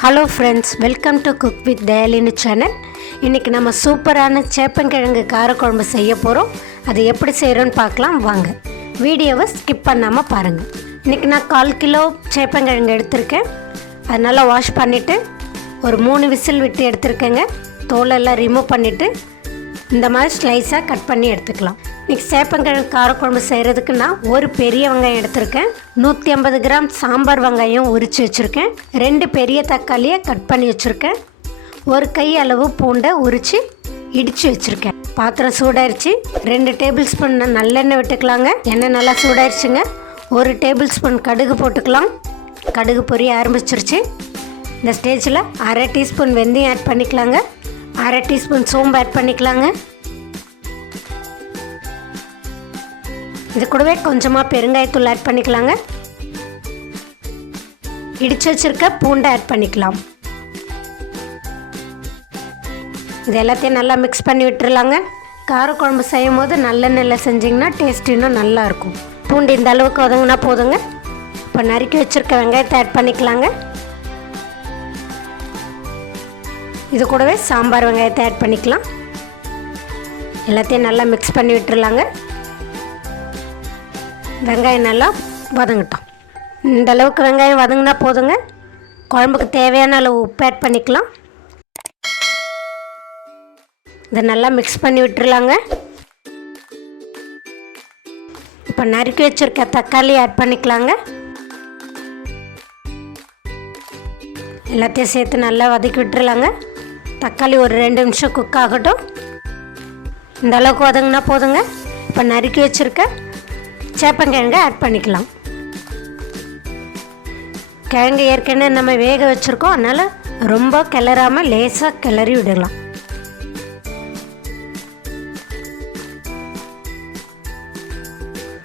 Hello friends, welcome to cook with Dayalini channel. இன்றைக்கி நம்ம சூப்பரான சேப்பங்கிழங்கு காரக்குழம்பு செய்ய போகிறோம். அது எப்படி செய்கிறோன்னு பார்க்கலாம் வாங்க. வீடியோவை ஸ்கிப் பண்ணாமல் பாருங்கள். இன்றைக்கி நான் 1/4 கிலோ சேப்பங்கிழங்கு எடுத்திருக்கேன். அது நல்லா வாஷ் பண்ணிவிட்டு ஒரு 3 விசில் விட்டு எடுத்துருக்கேங்க. தோலெல்லாம் ரிமூவ் பண்ணிவிட்டு இந்த மாதிரி ஸ்லைஸாக கட் பண்ணி எடுத்துக்கலாம். இன்றைக்கி சேப்பங்கிழங்கு காரக்குழம்பு செய்கிறதுக்கு நான் ஒரு பெரிய வெங்காயம் எடுத்திருக்கேன். 150 கிராம் சாம்பார் வெங்காயம் உரித்து வச்சுருக்கேன். 2 பெரிய தக்காளியை கட் பண்ணி வச்சுருக்கேன். ஒரு கை அளவு பூண்டை உரித்து இடித்து வச்சுருக்கேன். பாத்திரம் சூடாயிருச்சு. 2 டேபிள் ஸ்பூன் நல்லெண்ணெய் விட்டுக்கலாங்க. எண்ணெய் நல்லா சூடாயிருச்சுங்க. 1 டேபிள் ஸ்பூன் கடுகு போட்டுக்கலாம். கடுகு பொரிய ஆரம்பிச்சிருச்சு. இந்த ஸ்டேஜில் 1/2 டீஸ்பூன் வெந்தயம் ஆட் பண்ணிக்கலாங்க. 1/2 டீஸ்பூன் சோம்பு ஆட் பண்ணிக்கலாங்க. இது கூடவே கொஞ்சமாக பெருங்காயத்தூள் ஆட் பண்ணிக்கலாங்க. இடித்து வச்சுருக்க பூண்டை ஆட் பண்ணிக்கலாம். இது எல்லாத்தையும் நல்லா மிக்ஸ் பண்ணி விட்டுருலாங்க. காரக்குழம்பு செய்யும் போது நல்லெண்ணெயில் செஞ்சிங்கன்னா டேஸ்ட் இன்னும் நல்லாயிருக்கும். பூண்டு இந்த அளவுக்கு வதங்கினா போதுங்க. இப்போ நறுக்கி வச்சுருக்க வெங்காயத்தை ஆட் பண்ணிக்கலாங்க. இது கூடவே சாம்பார் வெங்காயத்தை ஆட் பண்ணிக்கலாம். எல்லாத்தையும் நல்லா மிக்ஸ் பண்ணி விட்டுருலாங்க. வெங்காயம் நல்லா வதங்கட்டும். இந்த அளவுக்கு வெங்காயம் வதங்கினா போதுங்க. குழம்புக்கு தேவையான அளவு உப்பு ஆட் பண்ணிக்கலாம். இதை நல்லா மிக்ஸ் பண்ணி விட்டுருலாங்க. இப்போ நறுக்கி வச்சுருக்க தக்காளி ஆட் பண்ணிக்கலாங்க. எல்லாத்தையும் சேர்த்து நல்லா வதக்கி விட்டுருலாங்க. தக்காளி ஒரு 2 நிமிஷம் குக் ஆகட்டும். இந்த அளவுக்கு வதங்கினா போதுங்க. இப்போ நறுக்கி வச்சுருக்க சேப்பங்கிழங்கை ஆட் பண்ணிக்கலாம். கிழங்கு ஏற்கனவே நம்ம வேக வச்சுருக்கோம். அதனால் ரொம்ப கிளறாமல் லேசாக கிளறி விடலாம்.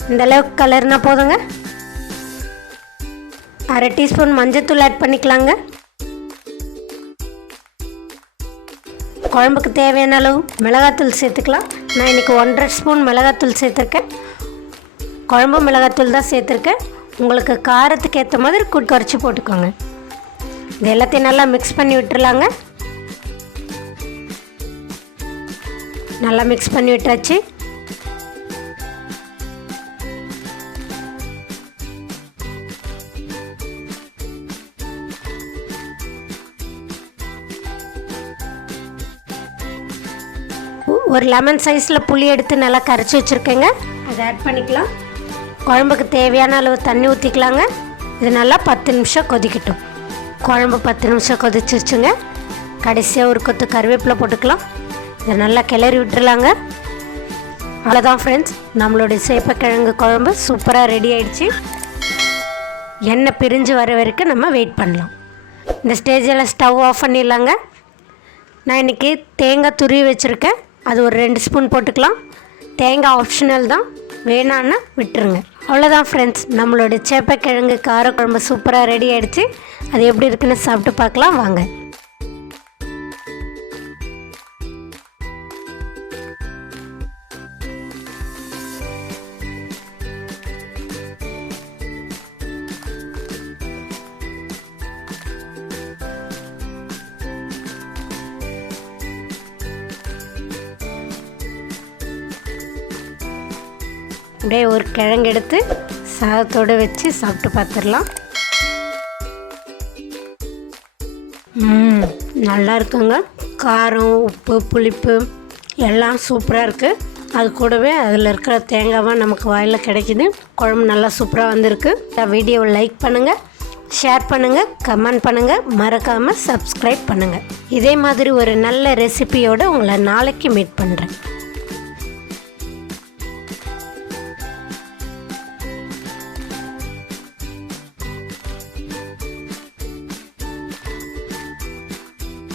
இந்த அளவுக்கு கிளறினா போதுங்க. 1/2 டீஸ்பூன் மஞ்சள்தூள் ஆட் பண்ணிக்கலாங்க. குழம்புக்கு தேவையான அளவு மிளகாத்தூள் சேர்த்துக்கலாம். நான் இன்றைக்கி 1.5 ஸ்பூன் மிளகாத்தூள் சேர்த்துருக்கேன். குழம்பு மிளகாத்தூள் தான் சேர்த்துருக்கேன். உங்களுக்கு காரத்துக்கு ஏற்ற மாதிரி குறைச்சி போட்டுக்கோங்க. இது எல்லாத்தையும் நல்லா மிக்ஸ் பண்ணி விட்டுருலாங்க. நல்லா மிக்ஸ் பண்ணி விட்டாச்சு. ஒரு லெமன் சைஸில் புளி எடுத்து நல்லா கரைச்சி வச்சுருக்கேங்க. அதை ஆட் பண்ணிக்கலாம். குழம்புக்கு தேவையான அளவு தண்ணி ஊற்றிக்கலாங்க. இது நல்லா 10 நிமிஷம் கொதிக்கட்டும். குழம்பு 10 நிமிஷம் கொதிச்சிருச்சுங்க. கடைசியாக ஒரு கொத்து கருவேப்பிலை போட்டுக்கலாம். இதை நல்லா கிளறி விட்டுருலாங்க. அவ்வளோதான் ஃப்ரெண்ட்ஸ், நம்மளுடைய சேப்பக்கிழங்கு குழம்பு சூப்பராக ரெடி ஆகிடுச்சு. எண்ணெய் பிரிஞ்சு வர வரைக்கும் நம்ம வெயிட் பண்ணலாம். இந்த ஸ்டேஜில் ஸ்டவ் ஆஃப் பண்ணிடலாங்க. நான் இன்றைக்கி தேங்காய் துருவி வச்சுருக்கேன். அது ஒரு 2 ஸ்பூன் போட்டுக்கலாம். தேங்காய் ஆப்ஷனல் தான், வேணான்னா விட்டுருங்க. அவ்வளோதான் ஃப்ரெண்ட்ஸ், நம்மளோட சேப்பக்கிழங்கு காரக்குழம்பு சூப்பராக ரெடி ஆகிடுச்சு. அது எப்படி இருக்குன்னு சாப்பிட்டு பார்க்கலாம் வாங்க. அப்படியே ஒரு கிழங்கு எடுத்து சாதத்தோடு வச்சு சாப்பிட்டு பார்த்துடலாம். நல்லா இருக்குங்க. காரம், உப்பு, புளிப்பு எல்லாம் சூப்பராக இருக்குது. அது கூடவே அதில் இருக்கிற தேங்காய் நமக்கு வாயில் கிடைக்கிது. குழம்பு நல்லா சூப்பராக வந்திருக்கு. வீடியோவை லைக் பண்ணுங்கள், ஷேர் பண்ணுங்கள், கமெண்ட் பண்ணுங்கள், மறக்காமல் சப்ஸ்கிரைப் பண்ணுங்கள். இதே மாதிரி ஒரு நல்ல ரெசிபியோடு உங்களை நாளைக்கு மீட் பண்ணுறேன்.